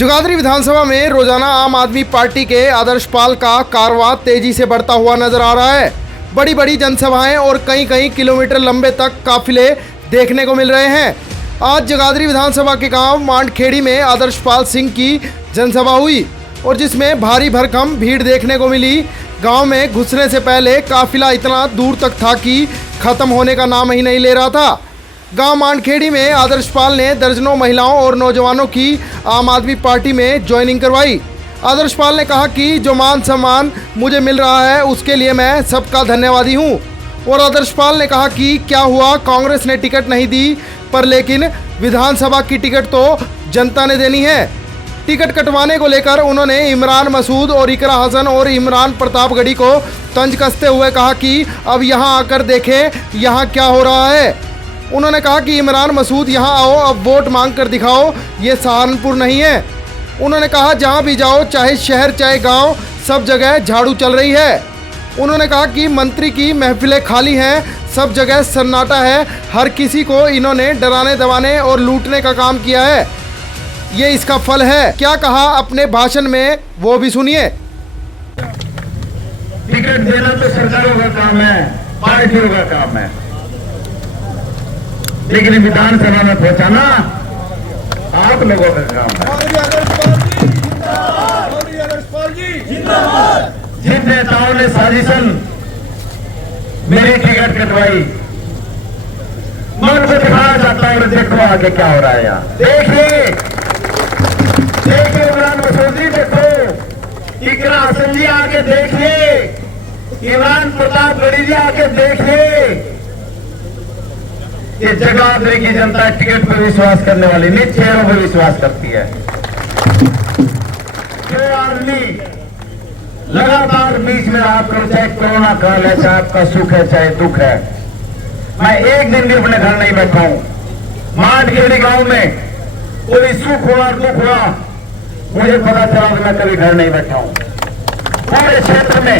जगाधरी विधानसभा में रोजाना आम आदमी पार्टी के आदर्शपाल का कारवां तेजी से बढ़ता हुआ नजर आ रहा है। बड़ी बड़ी जनसभाएं और कई कई किलोमीटर लंबे तक काफिले देखने को मिल रहे हैं। आज जगाधरी विधानसभा के गांव मांडखेड़ी में आदर्शपाल सिंह की जनसभा हुई और जिसमें भारी भरकम भीड़ देखने को मिली। गांव में घुसने से पहले काफिला इतना दूर तक था कि खत्म होने का नाम ही नहीं ले रहा था। गांव मांडखेड़ी में आदर्शपाल ने दर्जनों महिलाओं और नौजवानों की आम आदमी पार्टी में ज्वाइनिंग करवाई। आदर्शपाल ने कहा कि जो मान सम्मान मुझे मिल रहा है उसके लिए मैं सबका धन्यवादी हूं। और आदर्शपाल ने कहा कि क्या हुआ, कांग्रेस ने टिकट नहीं दी पर लेकिन विधानसभा की टिकट तो जनता ने देनी है। टिकट कटवाने को लेकर उन्होंने इमरान मसूद और इकरा हसन और इमरान प्रतापगढ़ी को तंज कसते हुए कहा कि अब यहाँ आकर देखें यहाँ क्या हो रहा है। उन्होंने कहा कि इमरान मसूद यहाँ आओ, अब वोट मांग कर दिखाओ, ये सहारनपुर नहीं है। उन्होंने कहा जहाँ भी जाओ, चाहे शहर चाहे गांव, सब जगह झाड़ू चल रही है। उन्होंने कहा कि मंत्री की महफिलें खाली हैं, सब जगह सन्नाटा है, हर किसी को इन्होंने डराने दबाने और लूटने का काम किया है, ये इसका फल है। क्या कहा अपने भाषण में वो भी सुनिए। टिकट देना तो सरकारों का काम है, पार्टियों का काम है, लेकिन विधानसभा में पहुंचाना आप लोगों का काम है। जिन नेताओं ने साजिशन मेरी टिकट कटवाई, मन को दिखाया जाता है और देखो आगे क्या हो रहा है। यहाँ देखिए इमरान मसूद जी, देखो इकरा हसन जी आके देखिए, इमरान प्रतापगढ़ी जी आके देखिए। ये जगाधरी की जनता टिकट पर विश्वास करने वाली नहीं, चेहरों पर विश्वास करती है। जो आदमी लगातार बीच में आपको, चाहे कोरोना काल है, चाहे आपका सुख है चाहे दुख है, मैं एक दिन भी अपने घर नहीं बैठा हूं। मांडखेड़ी गांव में कोई सुख हुआ दुख हुआ, मुझे पता चला कि मैं कभी घर नहीं बैठा हूं पूरे क्षेत्र में।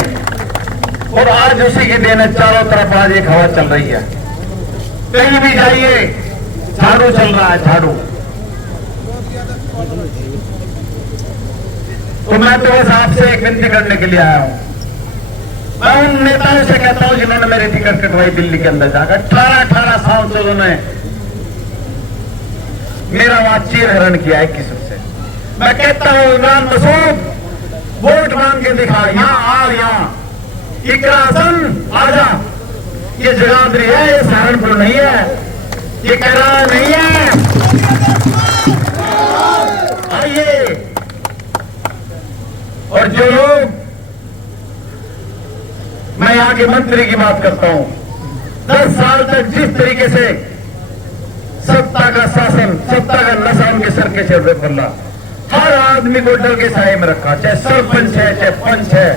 और आज उसी की देन है, चारों तरफ आज एक हवा चल रही है। कहीं भी जाइए झाड़ू चल रहा है, झाड़ू। तो मैं तो बस आपसे एक विनती करने के लिए आया हूं। मैं उन नेताओं से कहता हूं जिन्होंने मेरी टिकट कटवाई दिल्ली के अंदर जाकर, 18 साल से उन्होंने मेरा वहां चीरहरण किया है किसी से। मैं कहता हूं इमरान मसूद वोट मांग के दिखा, यहां आ, यहां इकरा हसन आजा। ये जगाधरी है, ये सहारनपुर नहीं है, ये कैराना नहीं है। आइए। और जो लोग, मैं यहाँ के मंत्री की बात करता हूं, 10 साल तक जिस तरीके से सत्ता का शासन, सत्ता का नशा उनके सर के सिर पे फैला, हर आदमी को डर के साए में रखा, चाहे सरपंच है, चाहे पंच है,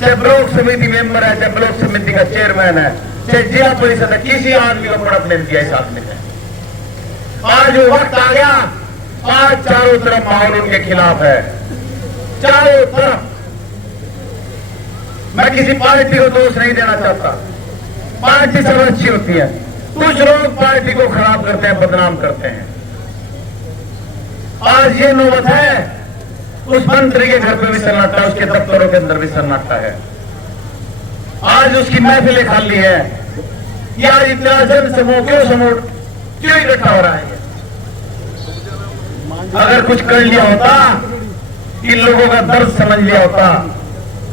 चाहे ब्लॉक समिति मेंबर है, चाहे ब्लॉक समिति का चेयरमैन है, चाहे जिला परिषद है, किसी आदमी को पड़क नहीं दिया इस आदमी ने। आज वो वक्त आ गया, आज चारों तरफ माहौल उनके खिलाफ है, चारों तरफ। मैं किसी पार्टी को दोष नहीं देना चाहता, पार्टी सब अच्छी होती है, कुछ लोग पार्टी को खराब करते हैं, बदनाम करते हैं। आज ये नौबत है, उस मंत्री के घर पे भी सन्नाटा, उसके दफ्तरों के अंदर भी सन्नाटा है। आज उसकी महफिलें खाली है। यार इतना जन समूह क्यों इकट्ठा हो रहा है? अगर कुछ कर लिया होता, इन लोगों का दर्द समझ लिया होता,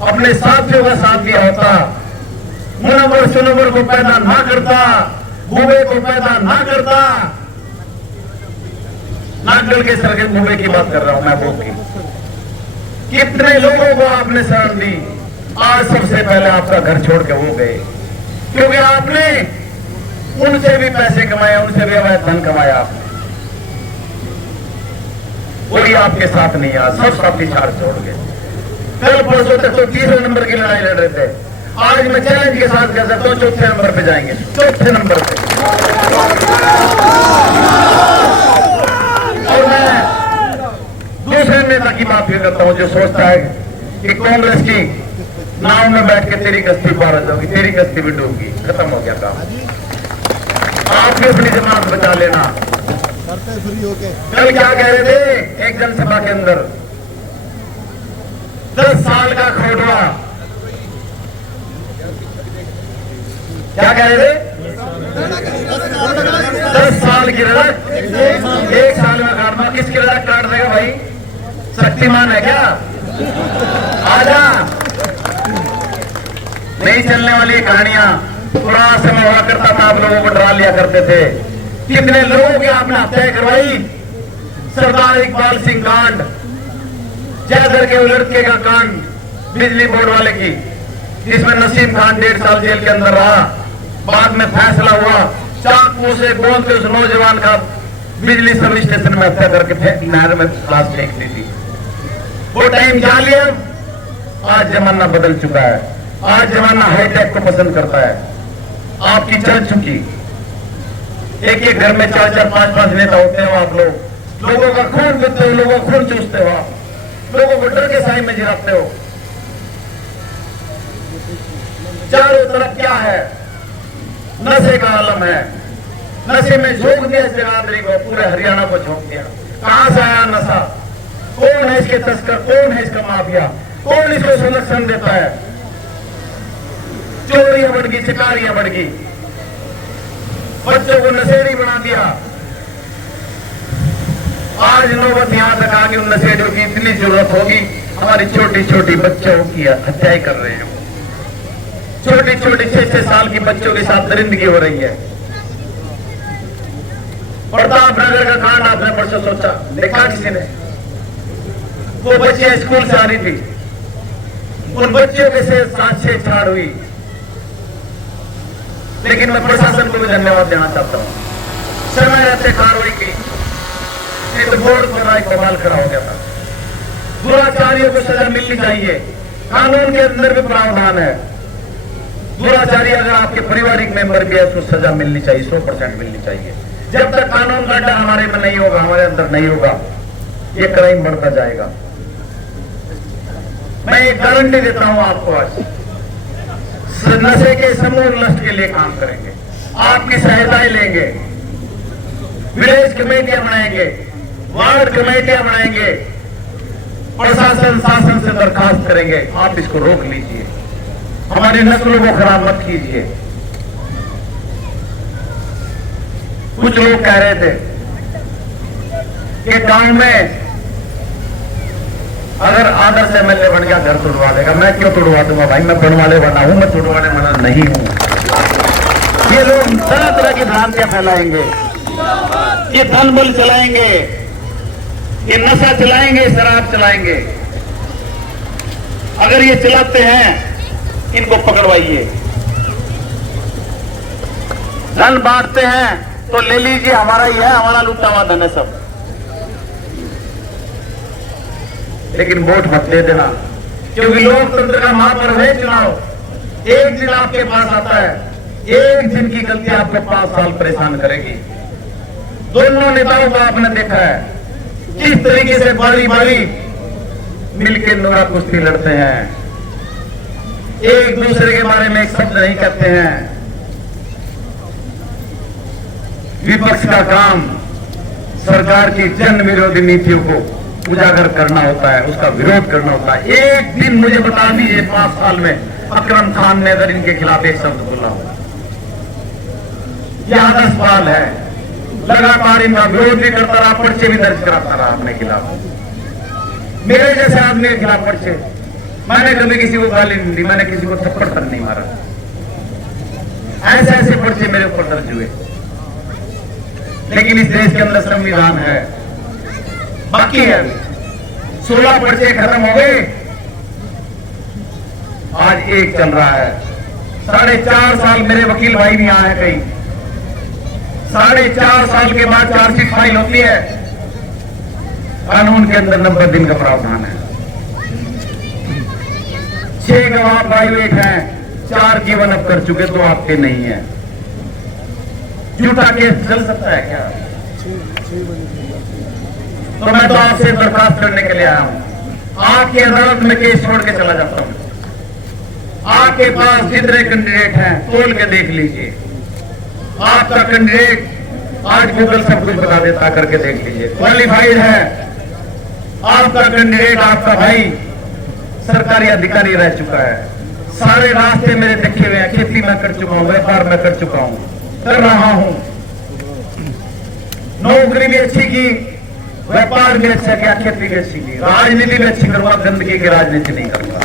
अपने साथियों का साथ दिया होता, मुनव्वर सुनव्वर को पैदा ना करता, मुंबई को पैदा ना करता। नागल के सर के मुंबई की बात कर रहा हूं मैं, वो की कितने लोगों को आपने शरण दी। आज सबसे पहले आपका घर छोड़ के वो गए, क्योंकि आपने उनसे भी पैसे कमाए, उनसे भी अवैध धन कमाया आपने। कोई आपके साथ नहीं आया, सब साथी छाड़ छोड़ गए। कल परसों तक तो 3 नंबर की लड़ाई लड़ रहे थे, आज मैं चैलेंज के साथ कह सकता हूं 4थे नंबर पे जाएंगे, 4थे नंबर पे। और मैं दूसरे नेता की बात भी करता हूं जो सोचता है कि कांग्रेस की नाव में बैठ के तेरी कश्ती पार हो जाओगी, तेरी कश्ती भी डूबगी, खत्म हो गया काम। आप भी अपनी जमानत बचा लेना। करते फ्री होके। कल क्या कह रहे थे एक जनसभा के अंदर, 10 साल का खोटवा, क्या कह रहे थे? 10 साल की रड़क 1 साल में काटना। किसकी रड़क काट देगा भाई? शक्तिमान है क्या? आजा। नहीं चलने वाली कहानियां, पुराना समय हुआ करता था, आप लोगों को डरा लिया करते थे। कितने लोगों की आपने हत्या करवाई? सरदार इकबाल सिंह कांड, जयदर के लड़के का कांड, बिजली बोर्ड वाले की, जिसमें नसीम खान 1.5 साल जेल के अंदर रहा। बाद में फैसला हुआ, चाकू से गोंद के उस नौजवान का बिजली सब स्टेशन में हत्या करके नहर में लाश फेंक दी थी। वो टाइम जा लिया। आज जमाना बदल चुका है। आज जमाना हाईटेक को पसंद करता है। आपकी चल चुकी, एक घर में 4-4, 5-5 नेता होते हो आप लोग। लोगों का खून पीते हो, लोगों का खून चूसते हो, आप लोगों को डर के साए में जिराते हो। चारों तरफ क्या है? नशे का आलम है। नशे में झोंक दिया इस जगाधरी को, पूरे हरियाणा को झोंक दिया। कहां से आया नशा? कौन है इसके तस्कर? कौन है इसका माफिया? कौन इसको संरक्षण देता है? चोरियां बढ़ गई, शिकारियां बढ़ गई, बच्चों को नशेड़ी बना दिया। आज नौबत यहां तक आ गई, उन नशेड़ियों की इतनी जरूरत होगी, हमारी छोटी छोटी बच्चों की हत्याएं कर रहे हैं। छोटी छोटी 6-6 साल की बच्चों के साथ दरिंदगी हो रही है। प्रताप नगर का कांड आपने परसों सोचा, देखा किसी ने? वो बच्चियां स्कूल से आ रही थी, उन बच्चियों के साथ छेड़छाड़ हुई। लेकिन मैं प्रशासन को भी धन्यवाद देना चाहता हूं, समय रहते कार्रवाई की। एक तो बोर्ड पर राय कमाल खड़ा हो गया था। दुराचारियों को सजा मिलनी चाहिए, कानून के अंदर भी प्रावधान है। दुराचारी अगर आपके पारिवारिक मेंबर भी है, उसको सजा मिलनी चाहिए, 100% मिलनी चाहिए। जब तक कानून का डर हमारे में नहीं होगा, हमारे अंदर नहीं होगा, ये क्राइम बढ़ता जाएगा। मैं एक गारंटी देता हूं आपको, आज नशे के समूह नष्ट के लिए काम करेंगे, आपकी सहायताएं लेंगे, विलेज कमेटियां बनाएंगे, वार्ड कमेटियां बनाएंगे, प्रशासन शासन से दरखास्त करेंगे, आप इसको रोक लीजिए, हमारी नस्लों को खराब मत कीजिए। कुछ लोग कह रहे थे कि गांव में अगर आदर्श एमएलए बन गया घर तोड़वा देगा। मैं क्यों तोड़वा दूंगा भाई? मैं बनवाने वाला हूं, मैं तोड़वाने वाला नहीं हूं। ये लोग तरह तरह की भ्रांतियां फैलाएंगे, ये धन बल चलाएंगे, ये नशा चलाएंगे, शराब चलाएंगे। अगर ये चलाते हैं, इनको पकड़वाइए। धन बांटते हैं तो ले लीजिए, हमारा ही है, हमारा लूटा हुआ धन है सब। लेकिन वोट मत दे देना, क्योंकि लोकतंत्र का महापर्व है चुनाव। एक दिन आपके पास आता है, एक दिन की गलती आपको 5 साल परेशान करेगी। दोनों नेताओं को आपने देखा है किस तरीके से बारी बारी मिलकर नोरा कुश्ती लड़ते हैं, एक दूसरे के बारे में एक शब्द नहीं कहते हैं। विपक्ष का काम सरकार की जन विरोधी नीतियों को उजागर करना होता है, उसका विरोध करना होता है। एक दिन मुझे बता दीजिए 5 साल में अकरम खान ने अगर इनके खिलाफ एक शब्द बोला हो। यह आदर्श पाल है, लगातार इनका विरोध भी करता रहा, पर्चे भी दर्ज कराता रहा अपने खिलाफ। मेरे जैसे आदमी के खिलाफ पर्चे, मैंने कभी किसी को गाली नहीं दी, मैंने किसी को थप्पड़ तक नहीं मारा। ऐसे ऐसे पर्चे मेरे ऊपर दर्ज हुए। लेकिन इस देश के अंदर संविधान है, बाकी है। 16 पर्चे खत्म हो गए, आज एक चल रहा है। 4.5 साल मेरे वकील भाई भी यहाँ है कहीं। 4.5 साल के बाद चार्जशीट फाइल होती है। कानून के अंदर 90 दिन का प्रावधान है। 6 गवाह प्राइवेट हैं, 4 गिवन अप कर चुके, 2 आपके नहीं है। झूठा केस चल सकता है क्या? तो मैं तो आपसे दरखास्त करने के लिए आया हूं, आपकी अदालत में केस छोड़ के चला जाता हूं। आपके पास जितने कैंडिडेट हैं तोल के देख लीजिए। आपका कैंडिडेट आज गूगल सब कुछ बता देता, करके देख लीजिए। क्वालिफाइड है आपका कैंडिडेट, आपका भाई सरकारी अधिकारी रह चुका है, सारे रास्ते मेरे देखे हुए हैं, खेती में कर चुका हूं, व्यापार में कर चुका हूं, कर रहा हूं, नौकरी भी अच्छी की, व्यापार भी अच्छा किया, खेती भी अच्छी की, राजनीति भी अच्छी करूंगा, गंदगी की राजनीति नहीं करूंगा।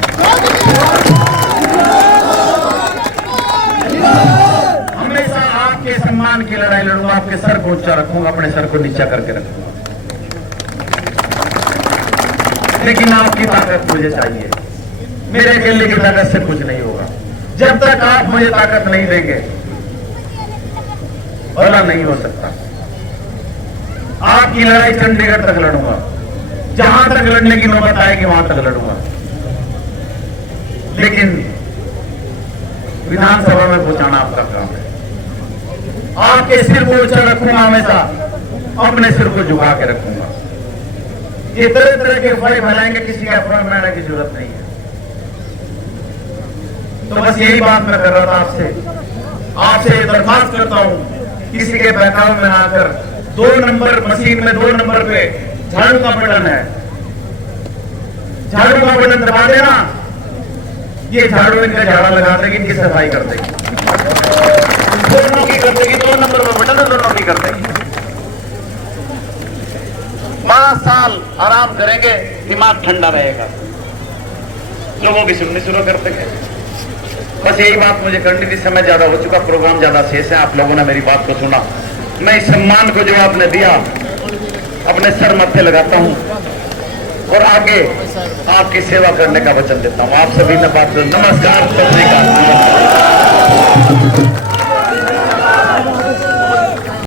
हमेशा आपके सम्मान की लड़ाई लड़ूंगा, आपके सर को ऊंचा रखूंगा, अपने सर को नीचा करके रखूंगा, लेकिन आपकी ताकत मुझे चाहिए। मेरे अकेले की ताकत से कुछ नहीं होगा। जब तक आप मुझे ताकत नहीं देंगे भला नहीं हो सकता। आपकी लड़ाई चंडीगढ़ तक लड़ूंगा, जहां तक लड़ने की नौबत आएगी वहां तक लड़ूंगा, लेकिन विधानसभा में पहुंचाना आपका काम है। आपके सिर को ऊंचा रखूंगा, हमेशा अपने सिर को झुका के रखूंगा। ये तरह तरह के अफवाह फैलाएंगे, किसी का अफवाह बनाने की जरूरत नहीं है। तो बस यही बात मैं कर रहा था आपसे दरखास्त करता हूं, किसी के बहकावे में आकर 2 नंबर मशीन में 2 नंबर पे झाड़ू का बटन है, झाड़ू का बटन दबा देना, ये झाड़ू इनका झाड़ा लगा देगी, इनकी सफाई कर देगी, दोनों की कर देगी, 2 नंबर पर बटन है, दोनों की कर देगी। 5 साल आराम करेंगे, दिमाग ठंडा रहेगा, लोगों की सुननी शुरू कर देंगे। बस यही बात मुझे करनी थी, समय ज्यादा हो चुका, प्रोग्राम ज्यादा शेष है, आप लोगों ने मेरी बात को सुना। मैं इस सम्मान को जो आपने दिया अपने सर मत्थे लगाता हूं और आगे आपकी सेवा करने का वचन देता हूं। आप सभी ने बात, नमस्कार, सत श्री अकाल।